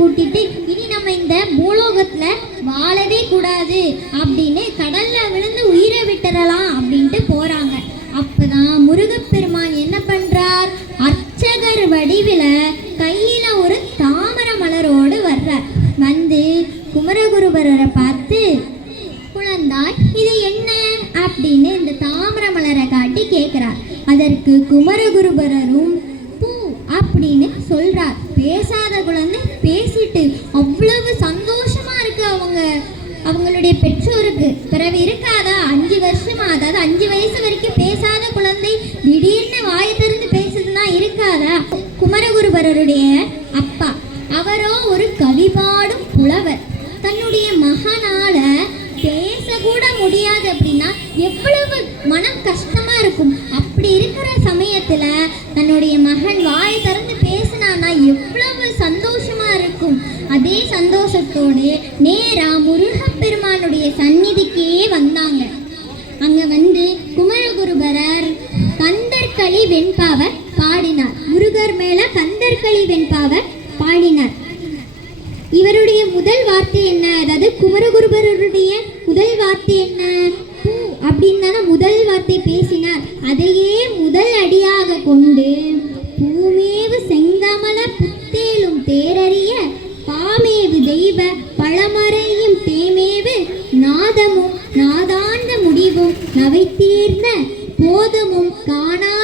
கூட்டிட்டு இனி நம்ம இந்த பூலோகத்துல வாழவே கூடாது அப்படின்னு கடல்ல விழுந்து உயிரை விட்டுறலாம் அப்படின்ட்டு போறாங்க. அப்பதான் முருகப்பெருமான் என்ன பண்றார், அர்ச்சகர் வடிவில கையில ஒரு தாமரை மலரோடு வர்றார். வந்து குமரகுருபரரை பார்த்து, குழந்தாய் இது என்ன அப்படின்னு இந்த தாமரை மலரை காட்டி கேட்கிறார். அதற்கு குமரகுருபரரும் பூ அப்படின்னு சொல்றார். பேசாத குழந்தை பேசிட்டு அவ்வளவு சந்தோஷமா இருக்கு அவங்களுடைய பெற்றோருக்கு. பிறகு இருக்காதா 5 வருஷமா, அதாவது 5 வயசு வரைக்கும் பேசாத குழந்தை திடீர்னு வாயை திறந்து பேசுதுன்னா இருக்காதா? குமரகுருபரருடைய அப்பா அவரோ ஒரு கவி பாடும் புலவர். தன்னுடைய மகனால பேசக்கூட முடியாது அப்படின்னா எவ்வளவு மனம் கஷ்டமா இருக்கும். அப்படி இருக்கிற சமயத்துல தன்னுடைய மகன் வாயை திறந்து பேசினான்னா எவ்வளவு சந்தோஷமா இருக்கும். அதே சந்தோஷத்தோடு நேரா முருகப்பெருமானுடைய சந்நிதிக்கே வந்தாங்க. அங்க வந்து குமரகுருபரர் கந்தர்களி வெண்பாவை பாடினார். முருகர் மேல கந்தர்களி வெண்பாவை பாடினார். இவருடைய முதல் வார்த்தை என்ன, அதாவது குமரகுருபரருடைய முதல் வார்த்தை என்ன, பூ அப்படின்னு தானே முதல் வார்த்தை பேசினார். அதையே முதல் அடியாக கொண்டு பூமேவு செங்கமல புத்தேலும் தேரறிய பாமேவு தெய்வ பழமறையும் தேமேவு நாதமும் நாதாண்ட முடிவும் நவை தீர்ந்த போதமும் காணா